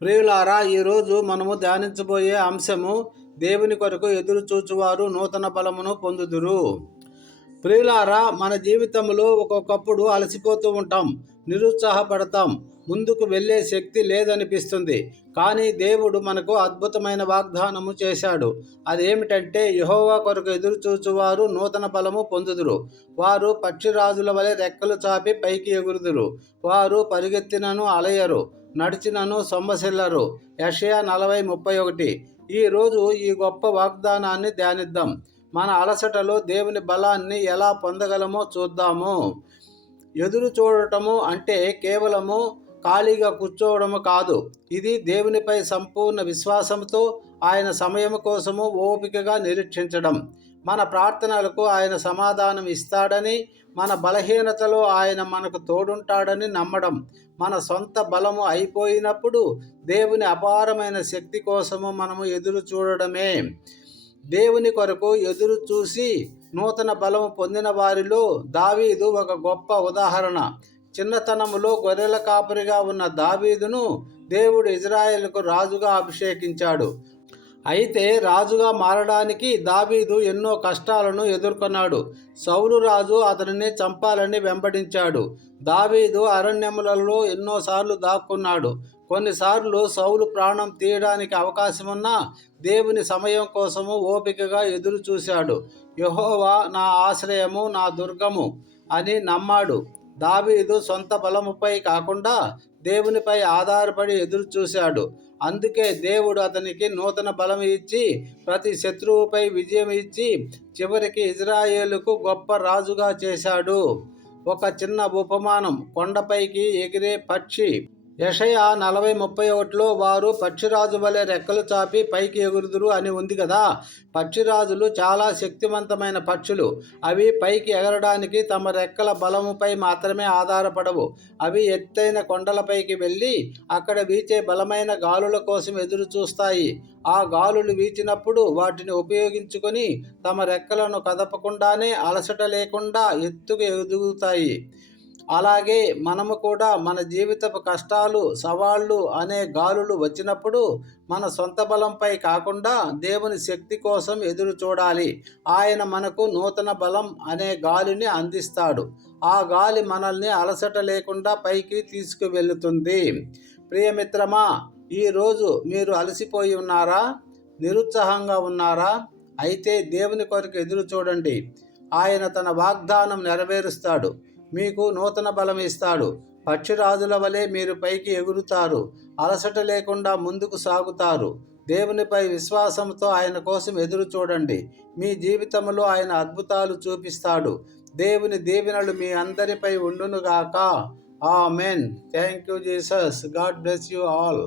ప్రియులారా, ఈరోజు మనము ధ్యానించబోయే అంశము దేవుని కొరకు ఎదురు చూచువారు నూతన బలమును పొందుదురు. ప్రియులారా, మన జీవితంలో ఒక్కొక్కప్పుడు అలసిపోతూ ఉంటాం, నిరుత్సాహపడతాం, ముందుకు వెళ్ళే శక్తి లేదనిపిస్తుంది. కానీ దేవుడు మనకు అద్భుతమైన వాగ్దానము చేశాడు. అదేమిటంటే, యెహోవా కొరకు ఎదురు చూచువారు నూతన బలము పొందుదురు. వారు పక్షిరాజుల వలె రెక్కలు చాపి పైకి ఎగురుదురు. వారు పరిగెత్తినను అలయరు, నడిచినను సొమ్మసిల్లరు. యెషయా 40:31. ఈరోజు ఈ గొప్ప వాగ్దానాన్ని ధ్యానిద్దాం. మన అలసటలో దేవుని బలాన్ని ఎలా పొందగలమో చూద్దాము. ఎదురు చూడటము అంటే కేవలము ఖాళీగా కూర్చోవడము కాదు. ఇది దేవునిపై సంపూర్ణ విశ్వాసంతో ఆయన సమయం కోసము ఓపికగా నిరీక్షించడం. మన ప్రార్థనలకు ఆయన సమాధానం ఇస్తాడని, మన బలహీనతలో ఆయన మనకు తోడుంటాడని నమ్మడం. మన సొంత బలము అయిపోయినప్పుడు దేవుని అపారమైన శక్తి కోసము మనము ఎదురు చూడడమే. దేవుని కొరకు ఎదురు చూసి నూతన బలము పొందిన వారిలో దావీదు ఒక గొప్ప ఉదాహరణ. చిన్నతనములో గొర్రెల కాపరిగా ఉన్న దావీదును దేవుడు ఇజ్రాయేలుకు రాజుగా అభిషేకించాడు. అయితే రాజుగా మారడానికి దావీదు ఎన్నో కష్టాలను ఎదుర్కొన్నాడు. సౌలు రాజు అతనిని చంపాలని వెంబడించాడు. దావీదు అరణ్యములలో ఎన్నోసార్లు దాక్కున్నాడు. కొన్నిసార్లు సౌలు ప్రాణం తీయడానికి అవకాశమున్నా దేవుని సమయం కోసము ఓపికగా ఎదురు చూశాడు. యెహోవా నా ఆశ్రయము, నా దుర్గము అని నమ్మాడు. దావీదు సొంత బలముపై కాకుండా దేవునిపై ఆధారపడి ఎదురు చూశాడు. అందుకే దేవుడు అతనికి నూతన బలం ఇచ్చి, ప్రతి శత్రువుపై విజయం ఇచ్చి, చివరికి ఇజ్రాయేలుకు గొప్ప రాజుగా చేశాడు. ఒక చిన్న ఉపమానం, కొండపైకి ఎగిరే పక్షి. యెషయా 40:31లో వారు పక్షిరాజు వలె రెక్కలు చాపి పైకి ఎగురుదురు అని ఉంది కదా. పక్షిరాజులు చాలా శక్తివంతమైన పక్షులు. అవి పైకి ఎగరడానికి తమ రెక్కల బలముపై మాత్రమే ఆధారపడవు. అవి ఎత్తైన కొండలపైకి వెళ్ళి అక్కడ వీచే బలమైన గాలుల కోసం ఎదురు చూస్తాయి. ఆ గాలులు వీచినప్పుడు వాటిని ఉపయోగించుకొని తమ రెక్కలను కదపకుండానే అలసట లేకుండా ఎత్తుకు ఎదుగుతాయి. అలాగే మనము కూడా మన జీవితపు కష్టాలు, సవాళ్ళు అనే గాలులు వచ్చినప్పుడు మన సొంత బలంపై కాకుండా దేవుని శక్తి కోసం ఎదురు చూడాలి. ఆయన మనకు నూతన బలం అనే గాలిని అందిస్తాడు. ఆ గాలి మనల్ని అలసట లేకుండా పైకి తీసుకువెళుతుంది. ప్రియమిత్రమా, ఈరోజు మీరు అలసిపోయి ఉన్నారా? నిరుత్సాహంగా ఉన్నారా? అయితే దేవుని కొరకు ఎదురు చూడండి. ఆయన తన వాగ్దానం నెరవేరుస్తాడు. మీకు నూతన బలం ఇస్తాడు. పక్షిరాజుల వలె మీరు పైకి ఎగురుతారు. అలసట లేకుండా ముందుకు సాగుతారు. దేవునిపై విశ్వాసంతో ఆయన కోసం ఎదురు చూడండి. మీ జీవితంలో ఆయన అద్భుతాలు చూపిస్తాడు. దేవుని దీవెనలు మీ అందరిపై ఉండునుగాక. Amen. Thank you Jesus. God bless you all.